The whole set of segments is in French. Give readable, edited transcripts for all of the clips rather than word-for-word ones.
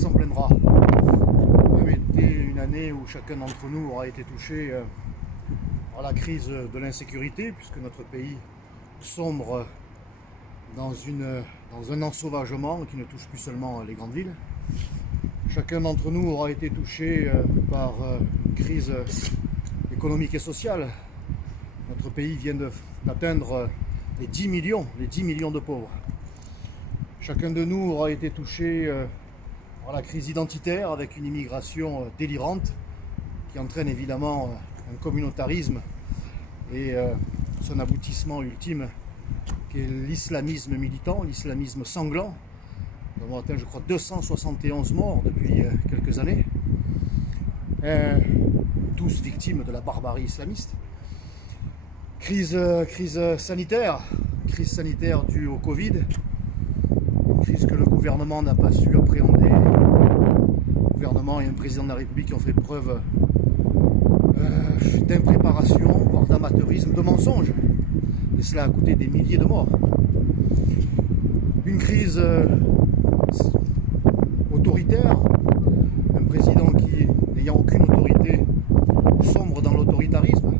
s'en plaindra. Ça a été une année où chacun d'entre nous aura été touché par la crise de l'insécurité, puisque notre pays sombre dans un ensauvagement qui ne touche plus seulement les grandes villes. Chacun d'entre nous aura été touché par une crise économique et sociale. Notre pays vient d'atteindre les 10 millions de pauvres. Chacun de nous aura été touché par la crise identitaire avec une immigration délirante qui entraîne évidemment un communautarisme et son aboutissement ultime qui est l'islamisme militant, l'islamisme sanglant. Nous avons atteint, je crois, 271 morts depuis quelques années, tous victimes de la barbarie islamiste. Crise sanitaire due au Covid, une crise que le gouvernement n'a pas su appréhender. Le gouvernement et un président de la République qui ont fait preuve d'impréparation, voire d'amateurisme, de mensonge. Et cela a coûté des milliers de morts. Une crise autoritaire, un président qui, n'ayant aucune autorité, sombre dans l'autoritarisme.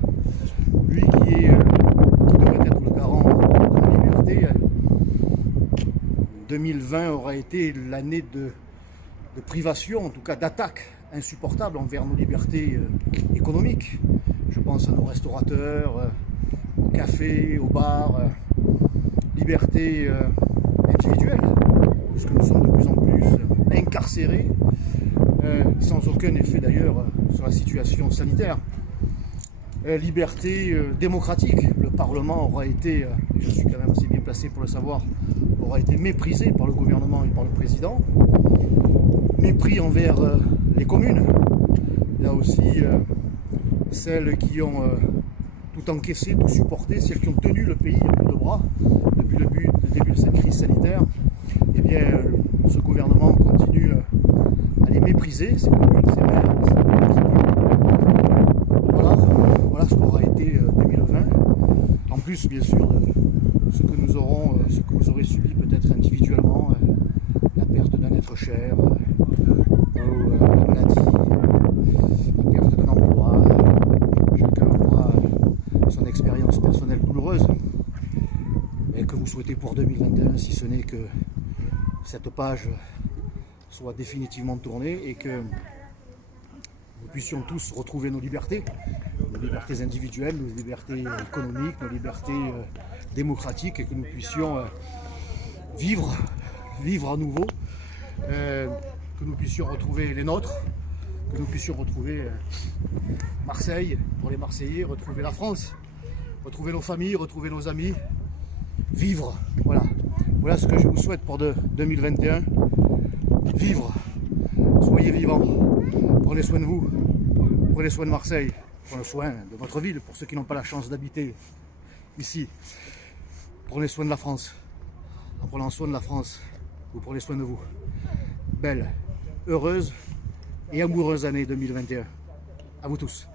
Lui qui devrait être le garant de la liberté. 2020 aura été l'année de privation, en tout cas d'attaque insupportable envers nos libertés économiques. Je pense à nos restaurateurs, aux cafés, aux bars, liberté individuelle, puisque nous sommes de plus en plus incarcérés, sans aucun effet d'ailleurs sur la situation sanitaire. Liberté démocratique, le Parlement aura été, je suis quand même assez bien placé pour le savoir, aura été méprisé par le gouvernement et par le président. Mépris envers les communes, là aussi celles qui ont tout encaissé, tout supporté, celles qui ont tenu le pays à bout de bras depuis le début de cette crise sanitaire. Eh bien, ce gouvernement continue à les mépriser, ces communes, ces maires, ces voilà ce qu'aura été 2020. En plus, bien sûr, de ce que nous aurons, ce que vous aurez subi peut-être individuellement, la perte d'un être cher, la maladie, la perte d'un emploi. Chacun aura son expérience personnelle douloureuse, mais que vous souhaitez pour 2021, si ce n'est que cette page soit définitivement tournée et que nous puissions tous retrouver nos libertés individuelles, nos libertés économiques, nos libertés démocratiques, et que nous puissions vivre à nouveau, que nous puissions retrouver les nôtres, que nous puissions retrouver Marseille pour les Marseillais, retrouver la France, retrouver nos familles, retrouver nos amis, vivre, voilà ce que je vous souhaite pour 2021, vivre, soyez vivants, prenez soin de vous, prenez soin de Marseille, prenez soin de votre ville, pour ceux qui n'ont pas la chance d'habiter ici, prenez soin de la France, en prenant soin de la France, vous prenez soin de vous. Belle, heureuse et amoureuse année 2021, à vous tous.